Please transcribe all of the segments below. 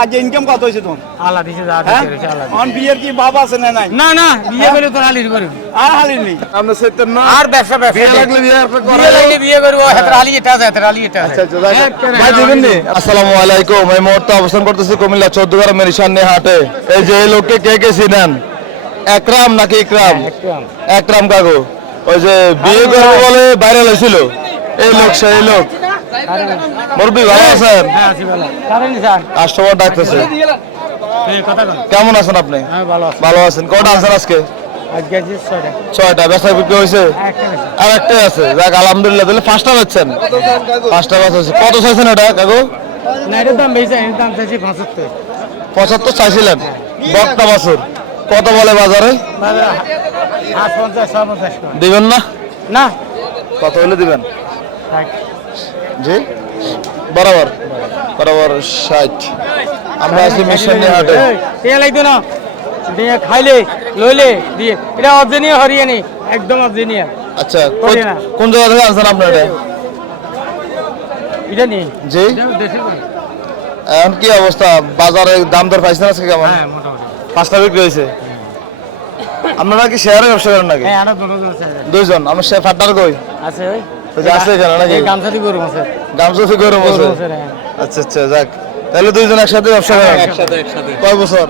আজ ইনকাম কত হয়েছে তোমার? আল্লাহ দিছে যা হ্যাঁ? দিছে আল্লাহ দিছে। অন বিয়ের কি বাপ আছে না নাই? না না বিয়ে করে তো হালির করব। আর হালির নেই। আমরা সেটার না আর ব্যবসা বিয়ে লাগলে বিয়ে আপনি বিয়ে করেন। লাগলে বিয়ে করব হাতে হালি এটা আছে হাতে হালি এটা আছে। আচ্ছা আচ্ছা ভাই দিবেন নি। আসসালামু আলাইকুম। এই মুহূর্তে অবস্থান করতেছি কুমিল্লা 14 গ্রাম মেরিশানি হাটে। এই যে এই লোককে কে কে চিনেন? একরাম নাকি ইকরাম? একরাম কাকু। ওই যে বিয়ে করবে বলে ভাইরাল হয়েছিল এই লোক সেই লোক। মুরব্বি ভালো আছেন? হ্যাঁ আছি ভালো। কারেন স্যার কাস্টমার ডাকতেছে। এই কথা কন। কেমন আছেন আপনি? হ্যাঁ ভালো আছি। ভালো আছেন। কটা আছেন আজকে? আজকে যে ছয়টা 6টা। বেচা বিক্রি হয়েছে? একটা আছে। আর একটাই আছে। যাক আলহামদুলিল্লাহ। তাহলে 5টা বেচছেন? 5টা বেচা হয়েছে। কত চাইছেন এটা কাকু? না এর দাম বেশি এর দাম চাইছি 75। 75 চাইছিলেন? বকটা বছর কত বলে বাজারে? বাজারে 50 50 করে। দিবেন না? না কত হলে দিবেন? থাক। জি বরাবর বরাবর 60। আমরা আছি মিশন হাটে। তে লাগতো না দিয়ে খাইলে লইলে দিয়ে এটা অবজেনিয়া হরিয়ানি একদম অবজেনিয়া আচ্ছা করি না। কোন জায়গা থেকে আনছেন আপনারা? এটা নেই জি দেশে এখন কি অবস্থা? বাজারে দাম দর পাইছেন আজকে কেমন? হ্যাঁ মোটামুটি 5টা বিক্রি হয়েছে। আপনারা কি শেয়ারে ব্যবসা করেন নাকি? হ্যাঁ আরো দুজন আছে দুইজন। আমার সে ফাটার কই? আছে ওই তো যে আছে এখানে নাকি? এই গামছাটি গরু আছে গামসা গরম আছে। আচ্ছা আচ্ছা যাক তাহলে দুইজন একসাথে ব্যবসা করেন? একসাথে কয় বছর?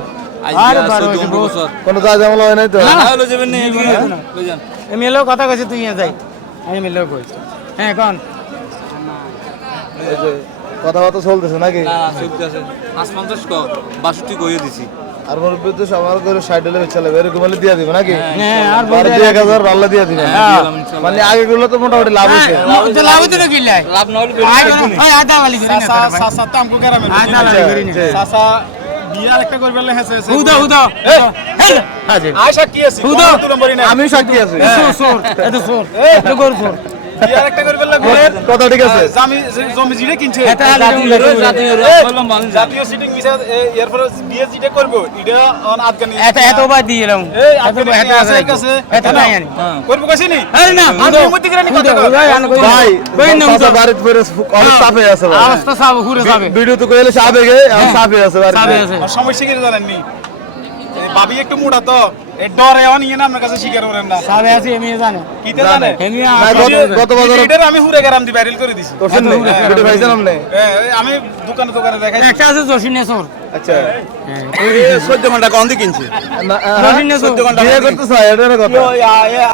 আর 12 বছর কোনো কাজ আমল হয় নাই তো? হলো যাবেন না এদিকে বুঝেন আমি এলো কথা কইছে তুই যাই আমি মিলেও কইছি হ্যাঁ কোন এই যে কথাবার্তা চলতেছে নাকি? না চলতে আছে 50 কো 62 কইয়ে দিছি আর মোর বিদ্যুৎ আমার করে 60 হলে চলে এরকম হলে দিয়ে দিবে নাকি? হ্যাঁ আর আর বলতে 1000 ভালো দিয়ে দিবে। মানে আগে গুলো তো মোটামুটি লাভ হয়েছে। তো লাভ তো কি লাই লাভ না হলে ভাই আদা वाली করি না সাসা তো আমকো গ্রামে আদা वाली করি না সাসা বিয়ে আরেকটা করবে বলে হেসে হেসে হুদা হুদা হাজির আয়শা কি আছে? হুদা কত নম্বরই না। আমি সাক্ষী আছি। সোর সোর এত সোর এত গরু সোর বিয়ে আরেকটা করবে বলে ঘরের কথা ঠিক আছে। জমি জিরে কিনছে। এটা আলী জাতীয় বললাম মানুষ জাতীয় সিটিং মিছা এরপর বিয়ে জিরে করবো এটা অন আফগানি এত বার দিয়ে এলাম এই এত আফগানি এত আছে কাছে এত নাই আনি করবো কাছিনি আরে না আমি মধ্যে গ্রানি কথা কই। ভাই কই না চাচা বাড়িতে পরে অনেক চাপে আছে ভাই। আওয়াজটা সাব ঘুরে যাবে ভিডিও তো কইলে চাপে গে আর চাপে আছে সাবে বাড়িতে। আছে আর সমস্যা কি জানেননি ভাবি একটু মোটা তো এই ডরে অন ইয়ে না আপনার কাছে স্বীকার করেন না সাবে আছে এমনি জানে কিতে জানে এমনি না, গত বাজারে এটার আমি হুরে গেরাম দি ভাইরাল করে দিছি করছেন না ভিডিও পাইছেন আপনি? আমি দোকানে দোকানে দেখাই একটা আছে জসিনে সোর আচ্ছা 14 ঘন্টা কোন দিকে কিনছে না জসিনে সোর বিয়ে করতে চাই এটার কথা।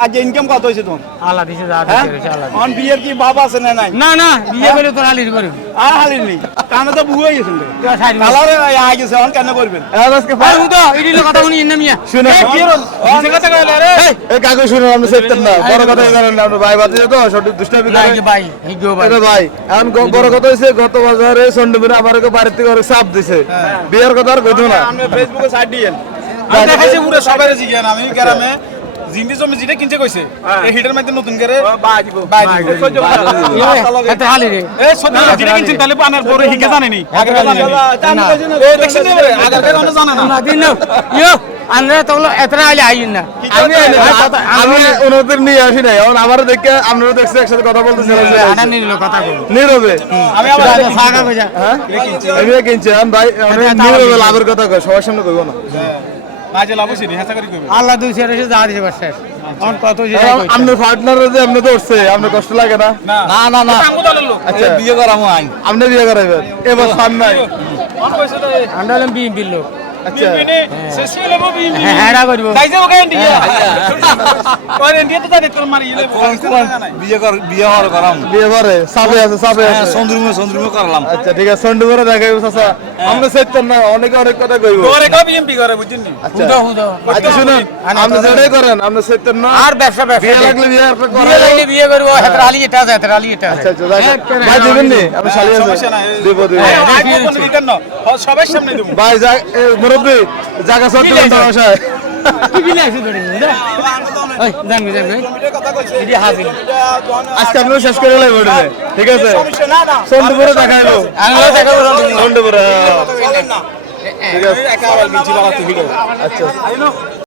আজ ইনকাম কত হয়েছে তোমার? আল্লাহ দিছে যা হ্যাঁ? দিছে আল্লাহ অন বিয়ের কি বাপ আছে না নাই? না না বিয়ে করে তো হালির করব আর হালির নেই কানে তো বুয়ে গেছেন রে সাইড কালারে আই গেছে অন কেন করবেন? আর আজকে আর হুদা ইডিলো কথা শুনি না মিয়া শুনে কি হলো? অন কথা কইলা রে এই কাকু শুনুন আপনি সেটতেন না বড় কথা জানেন না আপনি ভাই বাতিছে তো সব দুষ্টামি ভাই করে। ভাই হিগো ভাই এটা ভাই এখন বড় কথা হইছে গত বাজারে সন্ডুমিনে আমার বাড়ি থেকে অনেক চাপ দিছে বিয়ের কথা আর কইতো না। আমি ফেসবুকে সাইড দিয়েন আমি দেখাইছি পুরো সবারে জিজ্ঞান আমি গ্রামে জিন্দি জমি জিটা কিনছে কইছে এই হিটার মধ্যে নতুন করে বাই দিব এত হালি রে এই সত্যি জিটা কিনছেন তাহলে আনার পরে হিকে জানেনি আগে জানেনি এই দেখছেন রে আগে কেন জানে না না দিন ইয়ো আমরা তো এতরা আইলে আইন না আমি ওনাদের নিয়ে আসি নাই এখন আমার দেখে আপনারা দেখছেন একসাথে কথা বলতেছেন আনা নিল কথা কই নীরবে। আমি আবার সাগা কইজা হ্যাঁ আমি কিনছি আমি ভাই নীরবে লাভের কথা কই সবার সামনে কইব না। মাঝে লাভছি নি হাসা করি কইবে আল্লাহ দুই শের এসে যা দিছে বাস শেষ অন কত যে আপনার পার্টনার যে আপনি তো উঠছে আপনার কষ্ট লাগে না? না না না আঙ্গু দলের লোক আচ্ছা বিয়ে করামু আইন আপনি বিয়ে করাইবেন এবার ফান নাই। অন কইছে তো আন্ডালম বিএমপি লোক আচ্ছা বিনে শেষে লেবো বিনি হ্যাঁ হ্যাঁ করব যাইছে ওকে ইন্ডিয়া ওই ইন্ডিয়া তো জানি তোর মারি লেবো বিয়ে হওয়ার করাম বিয়ে করে চাপে আছে চাপে আছে। চন্দ্রমে করলাম আচ্ছা ঠিক আছে সন্ডু করে দেখাইব চাচা আমরা সেটতেন না অনেকে অনেক কথা কইব। তোরে কা বিএমপি করে বুঝছেন নি আচ্ছা হুদা হুদা আচ্ছা শুনুন আপনি যেটাই করেন আপনি সেটতেন না আর ব্যবসা বিয়ে লাগলে বিয়ে আপনি বিয়ে করেন। লাগলে বিয়ে করব হাতে হালি এটা আছে হাতে হালি এটা আছে আচ্ছা আচ্ছা যাক। ভাই দিবেন নি আপনি শালি আছে সমস্যা নাই দেব দেব আই কোন দিকেন না সবার সামনে দেব ভাই যা মুরব্বি জায়গা সব দিবেন সমস্যায় কি বিলে আছে ধরে না ওই জানবি জানবি এডি হাজির আজকে আপনি শেষ করে লাগবে ওটা ঠিক আছে সমস্যা না না সন্ডু করে দেখাইবো আঙ্গুল দেখাবো সন্ডু করে চলেন না ঠিক আছে একা আবার বিচি লাগাতে ভিডিও আচ্ছা আইনো